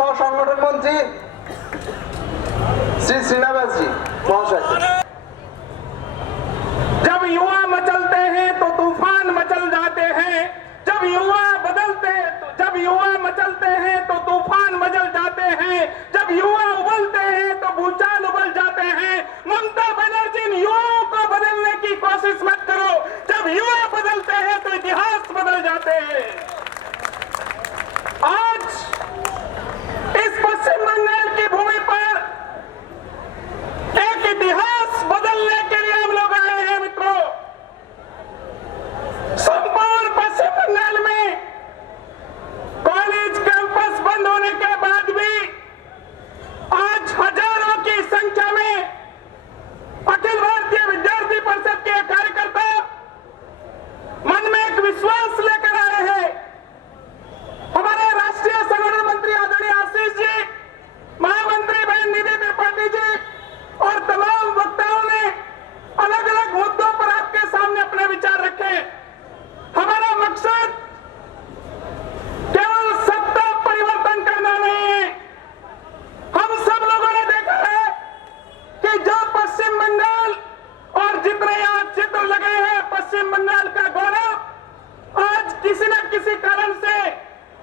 सह संगठन मंत्री श्री श्रीनिवास जी महाशय। जब युवा मचलते हैं तो तूफान मचल जाते हैं, जब युवा मचलते हैं तो तूफान मचल जाते हैं, जब युवा उबलते हैं तो भूचाल उबल जाते हैं। ममता बनर्जी, इन युवाओं को बदलने की कोशिश मत करो। जब युवा बदलते हैं तो इतिहास बदल जाते हैं। आज इस पश्चिम बंगाल की भूमि पर एक इतिहास बदलने के लिए हम लोग आए हैं मित्रों। संपूर्ण पश्चिम बंगाल में कॉलेज कैंपस बंद होने के बाद भी आज हजारों की संख्या में अखिल भारतीय विद्यार्थी परिषद के कार्यकर्ता मन में एक विश्वास लेकर आए हैं। हमारे राष्ट्रीय संगठन मंत्री आदरणीय आशीष जी, महामंत्री बहन निधि त्रिपाठी जी और तमाम वक्ताओं ने अलग अलग मुद्दों पर आपके सामने अपने विचार रखे। हमारा मकसद केवल सत्ता परिवर्तन करना नहीं है। हम सब लोगों ने देखा है कि जो पश्चिम बंगाल और जितने यहाँ चित्र लगे हैं पश्चिम बंगाल का गौरव, आज किसी न किसी कारण से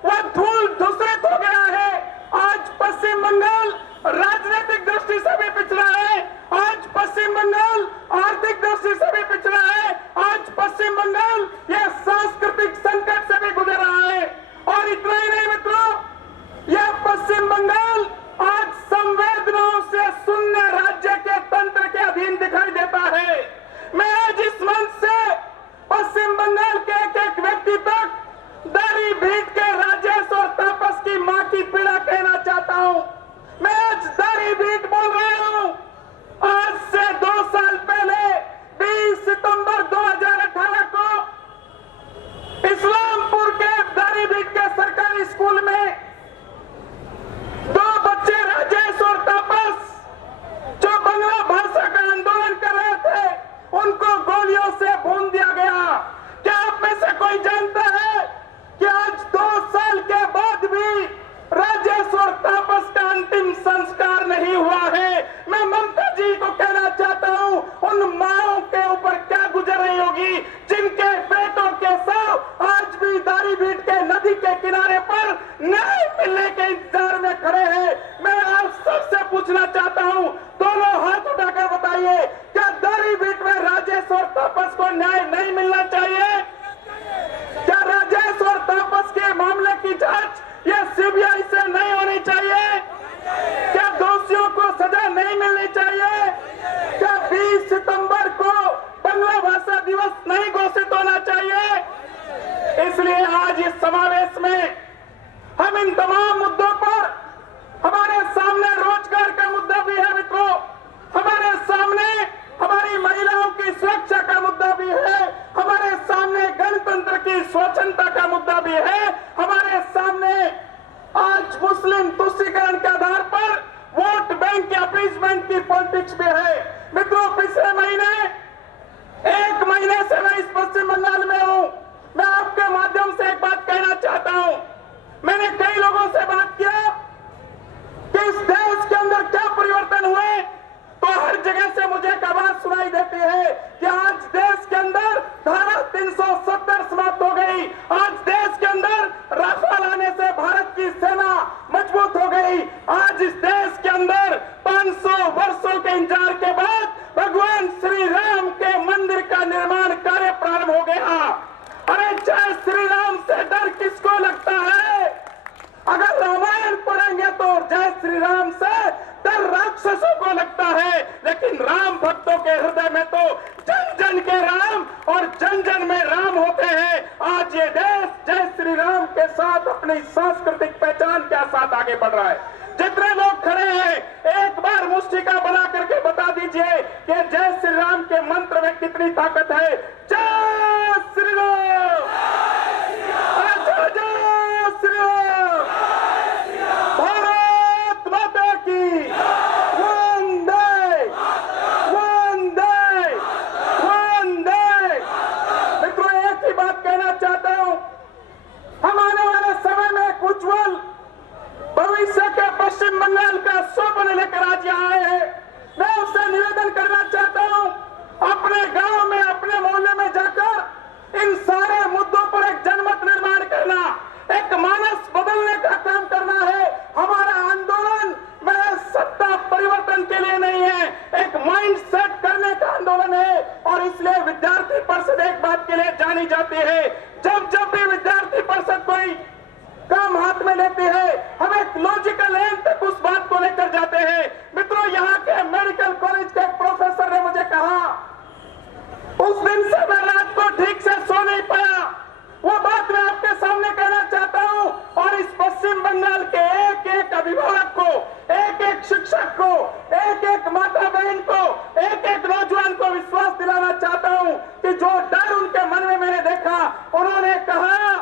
वह धूल धूसरित हो गया है। आज पश्चिम बंगाल राजनीतिक दृष्टि से भी पिछड़ा है, आज पश्चिम बंगाल आर्थिक दृष्टि से भी पिछड़ा है, आज पश्चिम बंगाल यह सांस्कृतिक संकट से भी गुजर रहा है। और इतना ही नहीं मित्रों, यह पश्चिम बंगाल आज संवेदनाओं से शून्य राज्य के तंत्र के अधीन दिखाई देता है। मैं आज इस मंच से पश्चिम बंगाल के एक एक व्यक्ति तक दाढ़ी भीट के राजेश और तापस की मां की पीड़ा कहना चाहता हूं। मैं आज दाढ़ी भीट बोल रहा हूं। आज से 2 साल पहले 20 सितंबर 2018 को इस्लामपुर के दाढ़ी भीट के सरकारी स्कूल में 2 बच्चे राजेश और तापस जो बंगला भाषा का आंदोलन कर रहे थे, उनको गोलियों से भून दिया गया। क्या आप में से कोई जानता है कि आज 2 साल के बाद भी राजेश और तापस का अंतिम संस्कार नहीं हुआ है? मैं ममता जी को कहना चाहता हूं, उन माओं के ऊपर क्या गुजर रही होगी जिनके बेटों के शव आज भी दाढ़ी भीट के नदी के किनारे पर न्याय मिलने के इंतजार में खड़े हैं। मैं आप सबसे पूछना चाहता हूं, दोनों हाथ उठाकर बताइए, क्या दाढ़ी भीट में राजेश और तापस को न्याय नहीं मिलना चाहिए? क्या राजेश और तापस के मामले की जांच ये सीबीआई से नहीं होनी चाहिए? क्या दोषियों को सजा नहीं मिलनी चाहिए? क्या 20 सितंबर को बंगला भाषा दिवस नहीं घोषित होना चाहिए? इसलिए आज इस समावेश में हम इन तमाम मुद्दों पर, हमारे सामने रोजगार का मुद्दा भी है मित्रों, हमारे सामने हमारी महिलाओं की सुरक्षा का मुद्दा भी है, हमारे सामने गणतंत्र की स्वच्छता का मुद्दा भी है, हमारे सामने आज मुस्लिम तुष्टीकरण के आधार पर वोट बैंक या अपीसमेंट की पॉलिटिक्स भी है। मित्रों, पिछले महीने 1 महीने से मैं इस पश्चिम बंगाल में हूं। मैं आपके माध्यम से एक बात कहना चाहता हूं। मैंने कई लोगों से बात किया कि इस देश के अंदर क्या परिवर्तन हुए, तो हर जगह से मुझे एक आवाज सुनाई देती है कि आज देश के अंदर धारा 370 समाप्त हो गई, आज देश के अंदर राफेल आने से भारत की सेना मजबूत हो गई, आज इस देश के अंदर 500 वर्षों के इंतजार के बाद भगवान श्री राम के मंदिर का निर्माण कार्य प्रारंभ हो गया। अरे जय श्री राम से डर किसको लगता है? अगर रामायण पढ़ेंगे तो जय श्री राम से डर राक्षसों को लगता है, लेकिन राम भक्तों के हृदय में तो जन जन के राम और जन जन में राम होते हैं। आज ये देश जय श्री राम के साथ अपनी सांस्कृतिक पहचान के साथ आगे बढ़ रहा है। जितने लोग खड़े हैं, एक बार मुष्टिका बना करके बता दीजिए कि जय श्री राम के मंत्र में कितनी ताकत है। जय श्री राम, जय श्री राम, भारत माता की वंदे वंदे वंदे। मित्रों, एक ही बात कहना चाहता हूं, हम आने वाले समय में एक उज्जवल भविष्य यहाँ आए हैं, मैं उससे निवेदन करना चाहता हूँ, अपने गांव में, अपने मोहल्ले में जाकर इन सारे मुद्दों पर एक जनमत निर्माण करना, एक मानस बदलने का काम करना है। हमारा आंदोलन महज सत्ता परिवर्तन के लिए नहीं है, एक माइंड सेट करने का आंदोलन है। और इसलिए विद्यार्थी परिषद एक बात के लिए जानी जाती है, जब जब भी विद्यार्थी परिषद कोई काम हाथ में लेती है, हम एक लॉजिकल एंड तक उस बात को लेकर जाते हैं। मित्रों, यहाँ के मेडिकल कॉलेज के एक प्रोफेसर ने मुझे कहा, उस दिन से मैं रात को ठीक से सो नहीं पाया। वो बात मैं आपके सामने कहना चाहता हूं और इस पश्चिम बंगाल के एक एक अभिभावक को, एक एक शिक्षक को, एक एक माता बहन को, एक एक नौजवान को विश्वास दिलाना चाहता हूं कि जो डर उनके मन में मैंने देखा, उन्होंने कहा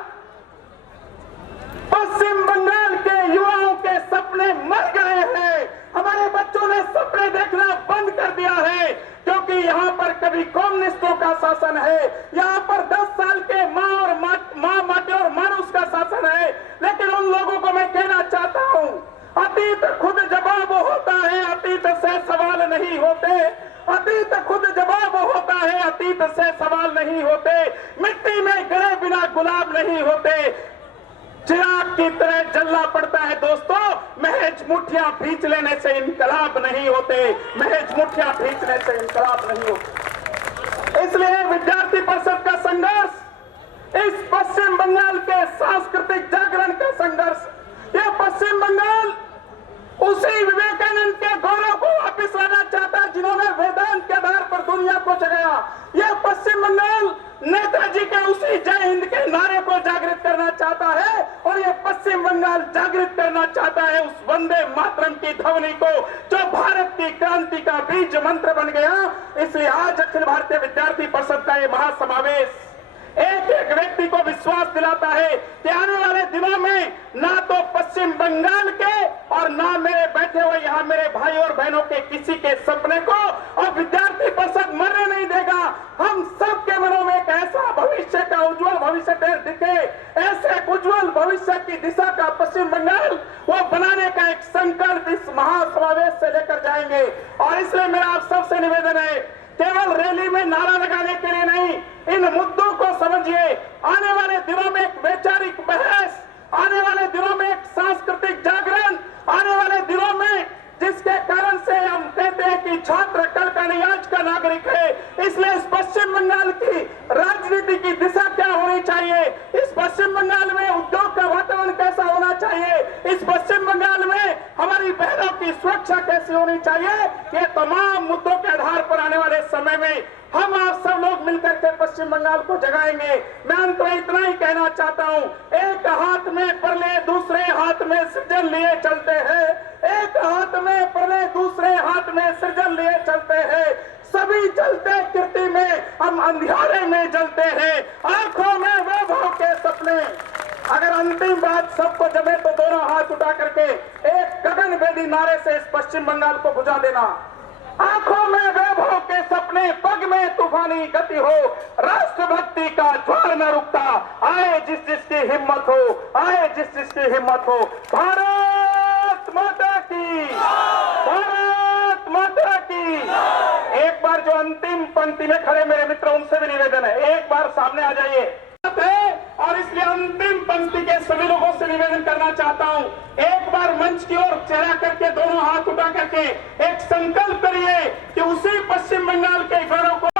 पश्चिम बंगाल के युवाओं के सपने मर गए हैं, हमारे बच्चों ने सपने देखना बंद कर दिया है, क्योंकि यहाँ पर कभी कम्युनिस्टों का शासन है, यहाँ पर 10 साल के माँ माटे और मानुस का शासन है। लेकिन उन लोगों को मैं कहना चाहता हूँ, अतीत खुद जवाब होता है, अतीत से सवाल नहीं होते। अतीत खुद जवाब होता है, अतीत से सवाल नहीं होते। मिट्टी में गड़े बिना गुलाब नहीं होते। चिराग की तरह जलना पड़ता है दोस्तों, महज मुठ्ठियां खींच लेने से इनकलाब नहीं होते, महज मुठ्ठियां खींचने से इनकलाब नहीं होते। इसलिए विद्यार्थी परिषद का संघर्ष, इस पश्चिम बंगाल के सांस्कृतिक जागरण का संघर्ष, यह पश्चिम बंगाल उसी विवेकानंद के गौरव को वापिस लाना चाहता है जिन्होंने वेदांत के आधार पर दुनिया को जगाया। यह पश्चिम बंगाल नेताजी के उसी जय हिंद के नारे को जागृत करना चाहता है और यह पश्चिम बंगाल जागृत करना चाहता है उस वंदे मातरम की ध्वनि को, जो भारत की क्रांति का बीज मंत्र बन गया। इसलिए आज अखिल भारतीय विद्यार्थी परिषद का यह महासमावेश एक एक व्यक्ति को विश्वास दिलाता है कि आने वाले दिनों में ना तो पश्चिम बंगाल के और ना मेरे बैठे हुए यहाँ मेरे भाई और बहनों के किसी के सपने को और विद्यार्थी परिषद मरने नहीं देगा। हम सबके मनों में एक ऐसा भविष्य का उज्जवल भविष्य दिखे, ऐसे उज्जवल भविष्य की दिशा का पश्चिम बंगाल वो बनाने का एक संकल्प इस महासमावेश से लेकर जाएंगे। और इसलिए मेरा आप सबसे निवेदन है, केवल रैली में नारा लगाने के लिए नहीं, इन मुद्दों को समझिए। आने वाले दिनों में एक वैचारिक बहस, आने वाले दिनों में एक सांस्कृतिक जागरण, आने वाले दिनों में जिसके कारण से हम कहते हैं कि छात्र कल का नहीं आज का नागरिक है। इसलिए इस पश्चिम बंगाल की राजनीति की दिशा क्या होनी चाहिए, इस पश्चिम बंगाल में उद्योग का वातावरण कैसा होना चाहिए, इस पश्चिम बंगाल में हमारी बहनों की सुरक्षा कैसी होनी चाहिए, ये तमाम मुद्दों के आधार पर आने वाले समय में हम आप सब लोग मिलकर के पश्चिम बंगाल को जगाएंगे। मैं अंत में इतना ही कहना चाहता हूँ, एक हाथ में प्रलय दूसरे हाथ में सृजन लिए चलते हैं, एक हाथ में प्रलय दूसरे हाथ में सृजन लिए चलते हैं। सभी चलते कीर्ति में, हम अंधियारे में जलते हैं, आंखों में वैभव के सपने। अगर अंतिम बात सबको जमे तो दोनों हाथ उठा करके एक गगनभेदी नारे से इस पश्चिम बंगाल को बुझा देना। आंखों में वैभव के सपने, पग में तूफानी गति हो, राष्ट्रभक्ति का ज्वार न रुकता, आए जिस जिसकी हिम्मत हो, आए जिस जिसकी हिम्मत हो। भारत माता की, भारत माता की। एक बार जो अंतिम पंक्ति में खड़े मेरे मित्र, उनसे भी निवेदन है, एक बार सामने आ जाइए। और इसलिए अंतिम पंक्ति के सभी लोगों से निवेदन करना चाहता हूं, एक बार मंच की ओर चेहरा करके दोनों हाथ उठा करके एक संकल्प करिए कि उसी पश्चिम बंगाल के गौरव को